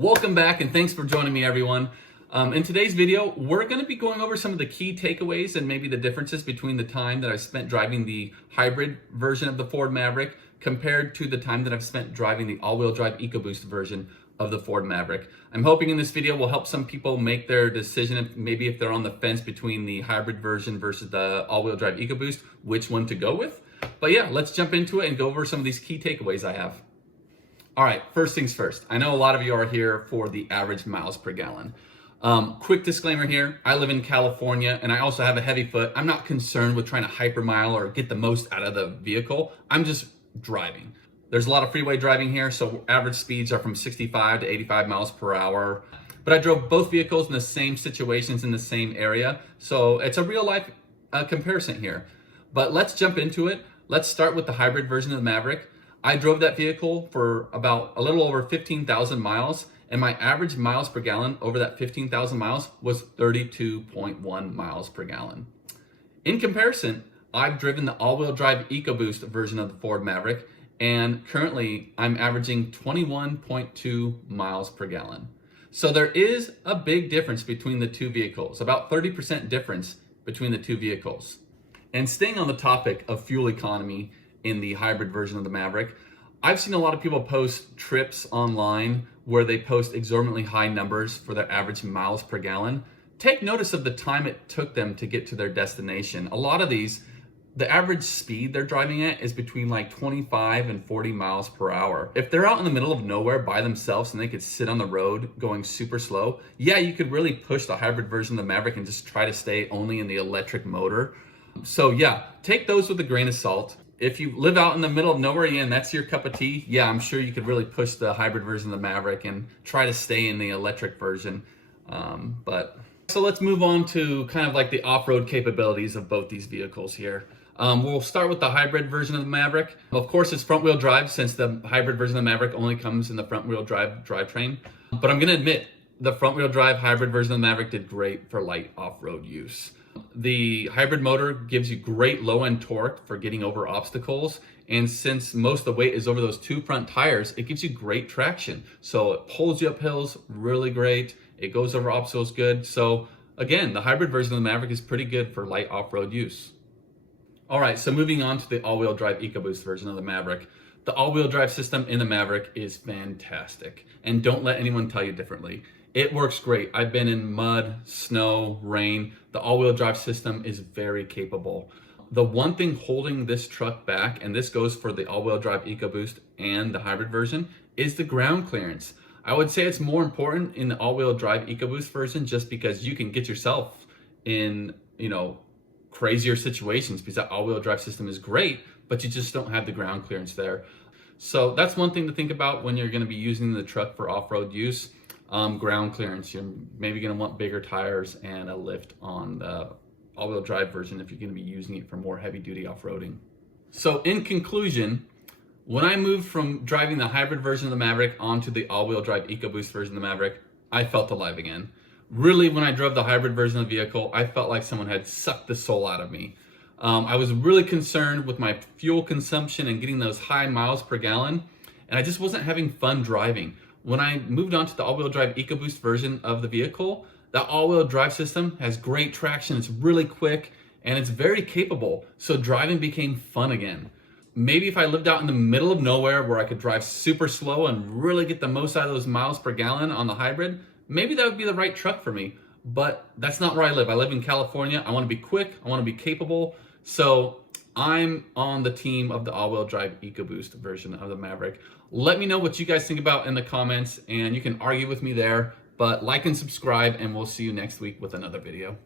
Welcome back and thanks for joining me, everyone. In today's video, we're going to be going over some of the key takeaways and maybe the differences between the time that I spent driving the hybrid version of the Ford Maverick compared to the time that I've spent driving the all-wheel drive EcoBoost version of the Ford Maverick. I'm hoping in this video will help some people make their decision, maybe if they're on the fence between the hybrid version versus the all-wheel drive EcoBoost, which one to go with. But yeah, let's jump into it and go over some of these key takeaways I have. All right, first things first. I know a lot of you are here for the average miles per gallon. Quick disclaimer here, I live in California and I also have a heavy foot. I'm not concerned with trying to hypermile or get the most out of the vehicle. I'm just driving. There's a lot of freeway driving here, so average speeds are from 65 to 85 miles per hour. But I drove both vehicles in the same situations in the same area, so it's a real life comparison here. But let's jump into it. Let's start with the hybrid version of the Maverick. I drove that vehicle for about a little over 15,000 miles, and my average miles per gallon over that 15,000 miles was 32.1 miles per gallon. In comparison, I've driven the all-wheel drive EcoBoost version of the Ford Maverick, and currently I'm averaging 21.2 miles per gallon. So there is a big difference between the two vehicles, about 30% difference between the two vehicles. And staying on the topic of fuel economy in the hybrid version of the Maverick, I've seen a lot of people post trips online where they post exorbitantly high numbers for their average miles per gallon. Take notice of the time it took them to get to their destination. A lot of these, the average speed they're driving at is between like 25 and 40 miles per hour. If they're out in the middle of nowhere by themselves and they could sit on the road going super slow, yeah, you could really push the hybrid version of the Maverick and just try to stay only in the electric motor. So yeah, take those with a grain of salt. If you live out in the middle of nowhere and that's your cup of tea, yeah, I'm sure you could really push the hybrid version of the Maverick and try to stay in the electric version. So let's move on to kind of like the off-road capabilities of both these vehicles here. We'll start with the hybrid version of the Maverick. Of course, it's front-wheel drive since the hybrid version of the Maverick only comes in the front-wheel drive drivetrain. But I'm gonna admit, the front-wheel drive hybrid version of the Maverick did great for light off-road use. The hybrid motor gives you great low-end torque for getting over obstacles, and since most of the weight is over those two front tires, it gives you great traction. So it pulls you up hills really great, it goes over obstacles good. So again, the hybrid version of the Maverick is pretty good for light off-road use. All right, so moving on to the all-wheel drive EcoBoost version of the Maverick. The all-wheel drive system in the Maverick is fantastic, and don't let anyone tell you differently. It works great. I've been in mud, snow, rain. The all-wheel drive system is very capable. The one thing holding this truck back, and this goes for the all-wheel drive EcoBoost and the hybrid version, is the ground clearance. I would say it's more important in the all-wheel drive EcoBoost version just because you can get yourself in, crazier situations because that all-wheel drive system is great, but you just don't have the ground clearance there. So that's one thing to think about when you're going to be using the truck for off-road use. Ground clearance, you're maybe going to want bigger tires and a lift on the all-wheel drive version if you're going to be using it for more heavy-duty off-roading. So in conclusion, when I moved from driving the hybrid version of the Maverick onto the all-wheel drive EcoBoost version of the Maverick, I felt alive again. Really, when I drove the hybrid version of the vehicle, I felt like someone had sucked the soul out of me. I was really concerned with my fuel consumption and getting those high miles per gallon, and I just wasn't having fun driving. When I moved on to the all-wheel drive EcoBoost version of the vehicle, that all-wheel drive system has great traction, it's really quick, and it's very capable, so driving became fun again. Maybe if I lived out in the middle of nowhere where I could drive super slow and really get the most out of those miles per gallon on the hybrid, maybe that would be the right truck for me, but that's not where I live. I live in California, I wanna be quick, I wanna be capable, so I'm on the team of the all-wheel drive EcoBoost version of the Maverick. Let me know what you guys think about in the comments, and you can argue with me there, but like and subscribe, and we'll see you next week with another video.